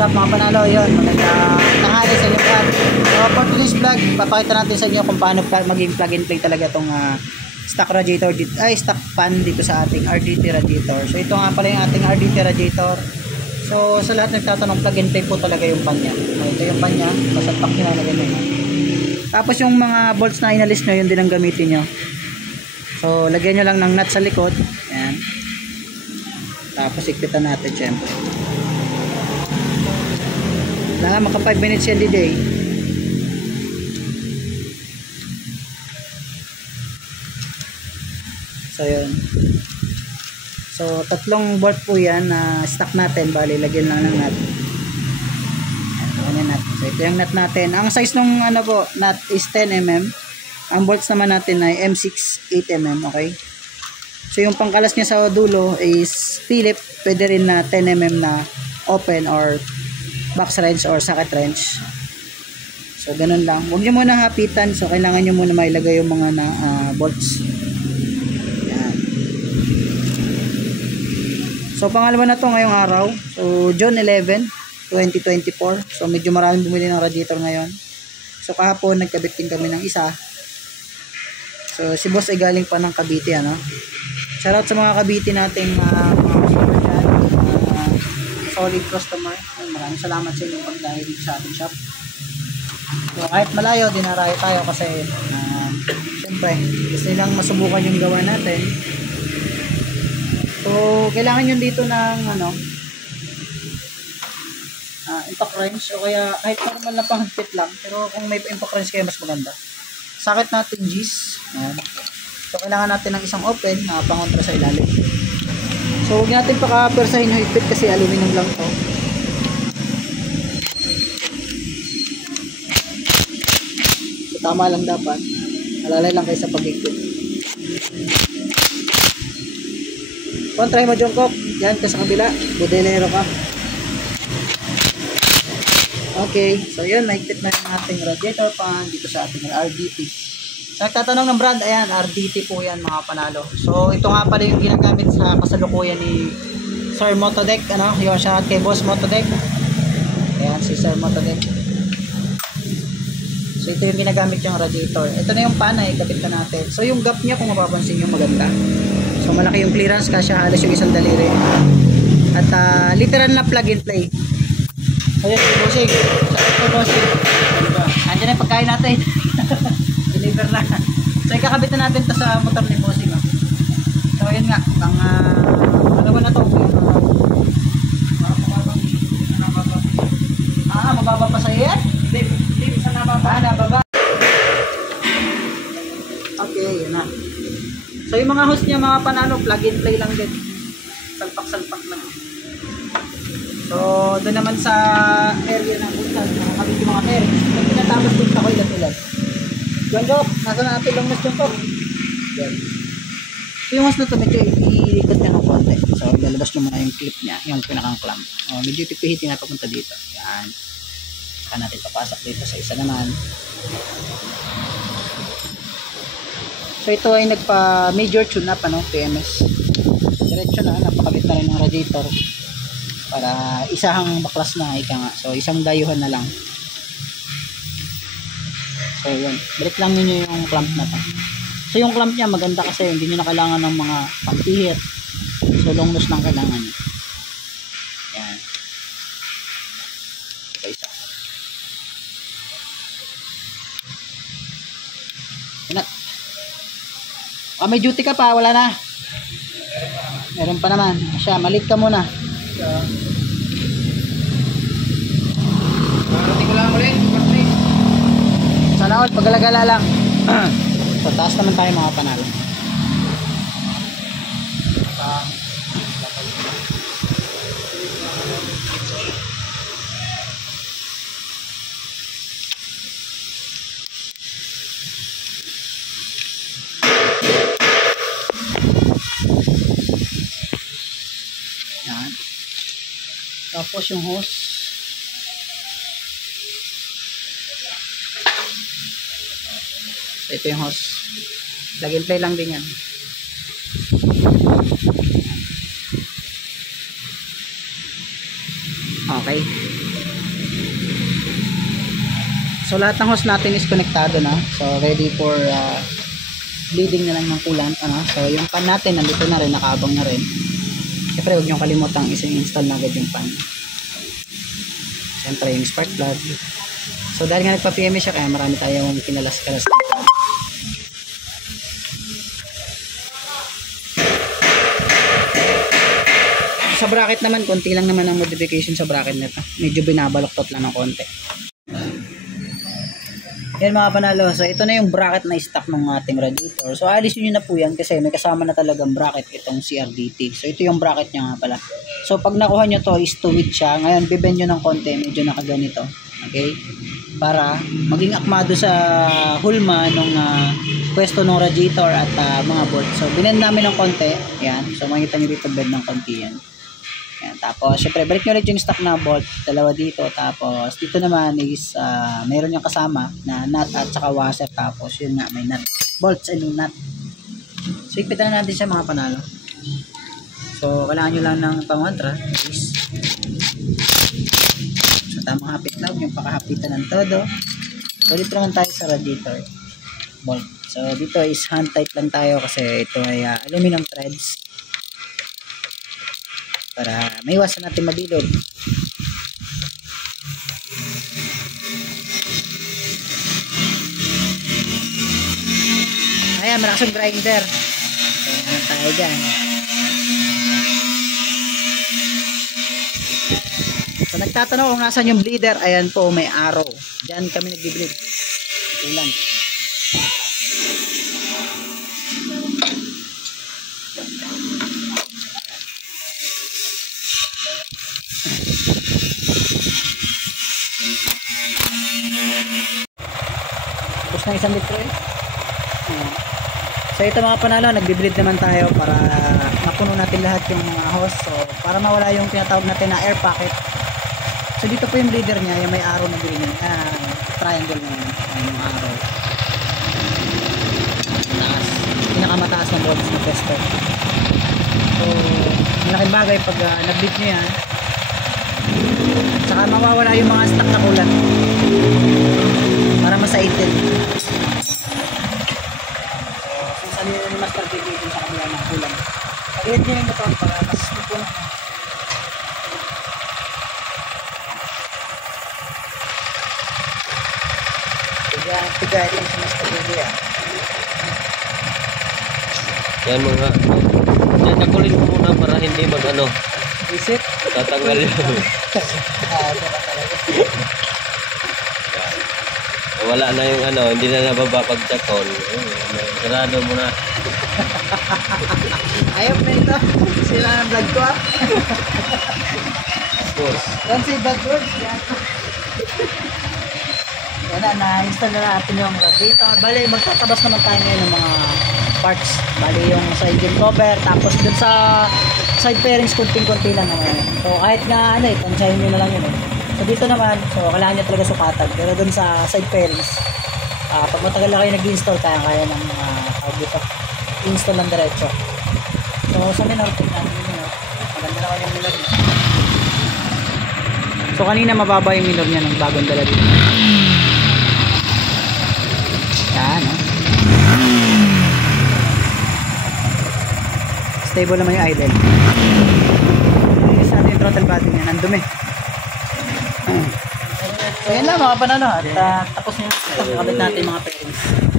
What's up mga panalo, yun, magandang tanghali sa inyo lahat. So for today's vlog, papakita natin sa inyo kung paano maging plug and play talaga itong stock radiator dito, stock fan dito sa ating RDT radiator. So ito nga pala yung ating RDT radiator. So sa lahat nagtatanong, plug and play po talaga yung pan niya. Ito yung pan niya, pasalpak nyo na ganyan. Tapos yung mga bolts na inalis nyo, yun din ang gamitin nyo. So lagyan nyo lang ng nut sa likod. Ayan. Tapos ikpitan natin syempre. Maka 5 minutes yan day. So yun. So tatlong bolt po yan na stock natin. Bali lagyan lang ng nut. Ayan, nut. So ito yung nut natin. Ang size nung ano po, nut is 10mm. Ang bolts naman natin ay M6 8mm. Okay. So yung pangkalas niya sa dulo is Philip. Pwede rin na 10mm na open or box wrench or socket wrench. So ganun lang. Huwag nyo muna hapitan. So kailangan nyo muna mailagay yung mga bolts. Yan. So pangalawa na to ngayong araw. So June 11, 2024. So medyo maraming bumili ng radiator ngayon. So kahapon nagkabit din kami ng isa. So si boss ay galing pa ng Cavite, ano. Shoutout sa mga Cavite nating mga customer dyan, solid customer. Maraming salamat sa inyong pagdahil dito sa ating shop. So kahit malayo, dinarayo tayo kasi siyempre gusto nilang masubukan yung gawa natin. So kailangan nyo dito ng impact wrench o kaya kahit normal na panghigpit lang, pero kung may impact wrench kayo mas maganda. Sakit natin G's. So kailangan natin ng isang open na pangontra sa ilalim. So huwag natin paka-persahin ng higpit kasi aluminum lang to. So tama lang dapat. Alalay lang kayo sa pag-higpit. Try mo Jungkook. Yan ka sa kabila. Budenero ka. Okay. So yun, mahigpit na yung ating radiator fan dito sa ating RDT. So nagtatanong ng brand, ayan, RDT po yan mga panalo. So ito nga pala yung ginagamit sa kasalukuyan ni Sir Motodec, yung siya kay Boss Motodec. Ayan si Sir Motodec. So ito yung ginagamit yung radiator. Ito na yung pana, ikabit na natin. So yung gap niya kung mapapansin nyo maganda. So malaki yung clearance, kasi halos yung isang daliri. At literal na plug and play. Ayan si Bossing. Sa Bossing. Andiyan na yung pagkain natin. Deliver na. So ikakabit na natin to sa motor ni Bossing. So ayun nga, ang ano ba na to? Mababa pa sa yan? Hindi, sa nababa. Nababa. Okay, yun na. So yung mga host niya mga panalo, plug and play lang din. Salpak-salpak lang. So doon naman sa area ng butas, nakakabit yung mga carry. Pag pinatapos din ako ilan-ilan. Jungkook, nasa natin lang mas Jungkook. Yan. So yung mas na ito, medyo iikot niya ng konti. So ilalabas nyo muna yung clip niya, yung pinakang clamp. Medyo pipihitin na papunta dito. Yan. Saka natin papasok dito sa isa naman. So ito ay nagpa major tune up, PMS. Diretso na, napakabit na rin ng radiator. Para isahang baklas na ika nga. So isang dayuhan na lang. So yun, balik lang ninyo yung clamp na to. So yung clamp niya maganda kasi hindi nyo na kailangan ng mga pampihit. So long nose lang kailangan nyo. Yan. Okay, isa. Yan. May duty ka pa, wala na. Meron pa naman. Siya, malit ka muna. Sana all, pagalagala lang. So taas naman tayo mga panalo. Yan. Tapos yung hose. Ito yung hose. Plug and play lang din yan. Okay. So lahat ng hose natin is konektado na. So ready for bleeding na lang ng coolant. So yung pan natin nandito na rin, nakaabang na rin. Siyempre huwag nyo kalimutang i-install na agad yung pan. Siyempre yung spark plug. So dahil nga nagpa-PMA siya, kaya marami tayong kinalas-kalas. Sa bracket naman, konti lang naman ang modification sa bracket nito. Medyo binabaloktot lang ng konti. Yan mga panalo. So ito na yung bracket na stock ng ating radiator. So alisin nyo na po yan kasi may kasama na talagang bracket itong CRDT. So ito yung bracket niya nga pala. So pag nakuha nyo to is tuwid siya. Ngayon bibend nyo ng konti, medyo nakaganito. Okay? Para maging akmado sa hulma ng pwesto ng radiator at mga bolt. So binend namin ng konti. Yan. So makikita nyo dito bend ng konti yan. Yan. Tapos syempre balik nyo ulit yung stock na bolt. Dalawa dito. Tapos dito naman is mayroon yung kasama na nut at saka washer. Tapos yun nga may nut. Bolts and nut. So ipitan na natin siya mga panalo. So kailangan nyo lang ng pang-1 is so tamang hapit lang yung pakahapitan ng todo. So dito naman tayo sa radiator bolt. So dito is hand tight lang tayo kasi ito ay aluminum threads para maiwasan natin mabilog. Ayan, malakas yung grinder. Ayan tayo dyan. So nagtatanong kung nasan yung bleeder, ayan po may arrow. Diyan kami nagbi-bleed. Ulan. Tapos na 1 litro eh. So ito mga panalo, nagbi-bleed naman tayo para mapuno natin lahat yung mga hose. So para mawala yung tinatawag natin na air pocket. So dito po yung bleeder niya, yung may arrow na green, triangle na yun, yung arrow. Pinakamataas ng volts na tester. So malaking bagay pag nag-bleed nyo yan. Saka mawawala yung mga stock na kulat para masaitin. So sasalin na ni Master TV dun sa kabila ng kulang. Pag-edit nyo yung ito para mas pupunan. Tiga din sa Master TV yan. Yan mga yan nakulin mo muna para hindi mag Visit? Tatanggal yun. Wala na yung hindi na nababa pag chakol. Sarado mo na. Ayaw pa ito. Sila ng vlog ko Of course. Don't say bad words. Yan na, na-install na natin yung radiator. Bali, magtatabas naman tayo ngayon ng mga parts. Bali yung sa engine cover. Tapos dun sa side fairings, kunting-kunti lang naman. So kahit na tansyahin nyo na lang yun. So dito naman, so kailangan nyo talaga sukatan. Pero dun sa side fairings, pag matagal na kayo nag-install, kaya ng dito install ng diretso. So sa minor, tignan nyo minor. Maganda naman yung minor niya. So kanina mababa yung minor niya ng bagong dala dito. Yan, stable naman yung idle. Isa natin yung throttle body niya, nandumi. So yan lang mga panalo at tapos nyo, kabit natin mga pairings.